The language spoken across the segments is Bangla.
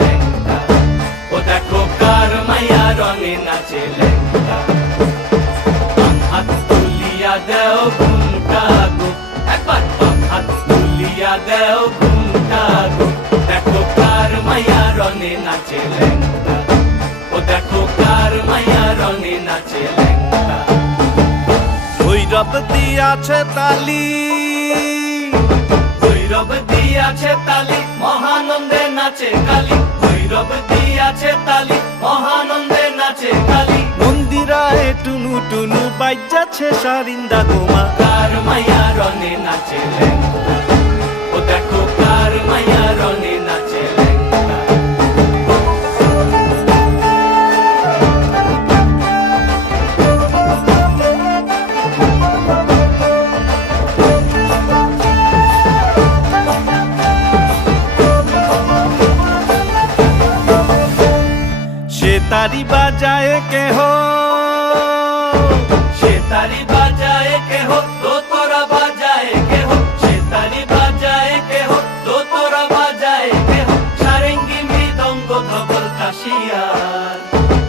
লেঙ্গা, ও দেখো কার মাইয়া রঙে নাচে লেঙ্গা। বাম হাত তুলিয়া দেও ঘুমটা গো, একবার বাম হাত তুলিয়া দেও ঘুমটা গো, দেখো কার মাইয়া রঙে নাচে লেঙ্গা, ও দেখো কার মাইয়া রঙে নাচে লেঙ্গা। ভৈরব দিয়াছে তালি, ভৈরব দিয়াছে তালি, মহানন্দে নাচে কালী, ভৈরব দিয়াছে তালি, মহানন্দে নাচে কালী। মন্দিরায় টুনু টুনু বাজ্যাছে সারিন্দা গোমা, কার মাইয়া রঙে নাচে লেঙ্গা, ও দেখো কার মাইয়া রঙে নাচে লেঙ্গা। সে তারি বাজায় কেহ, সে তারি বাজায় কেহ, দোতরা বাজায় কেহ, সে তারি বাজায় কেহ, দোতরা বাজায় কেহ, সারেঙ্গি মৃদঙ্গ ধবল কাশিয়ার।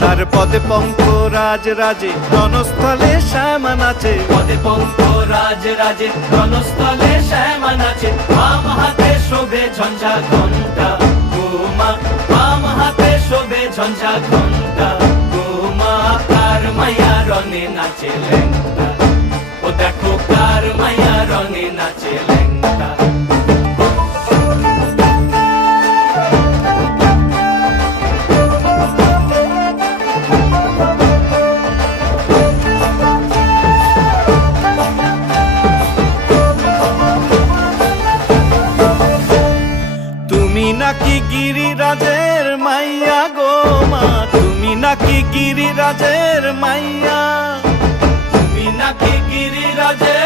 তার পদে পঙ্ক রাজ রাজে রণস্থলে শ্যামা নাচে, পদে পঙ্ক রাজ রাজে রণস্থলে শ্যামা নাচে। বাম হাতে শোভে ঝঞ্ঝা ঘণ্টা গোমা, বাম হাতে শোভে ঝঞ্ঝা ঘণ্টা গোমা। কার মাইয়া রঙে নাচে লেঙ্গা, ও দেখো কার মাইয়া রঙে নাচে লেঙ্গা। তুমি নাকি গিরিরাজের মাইয়া গো মা, তুমি নাকি গিরিরাজের মাইয়া, তুমি নাকি গিরিরাজে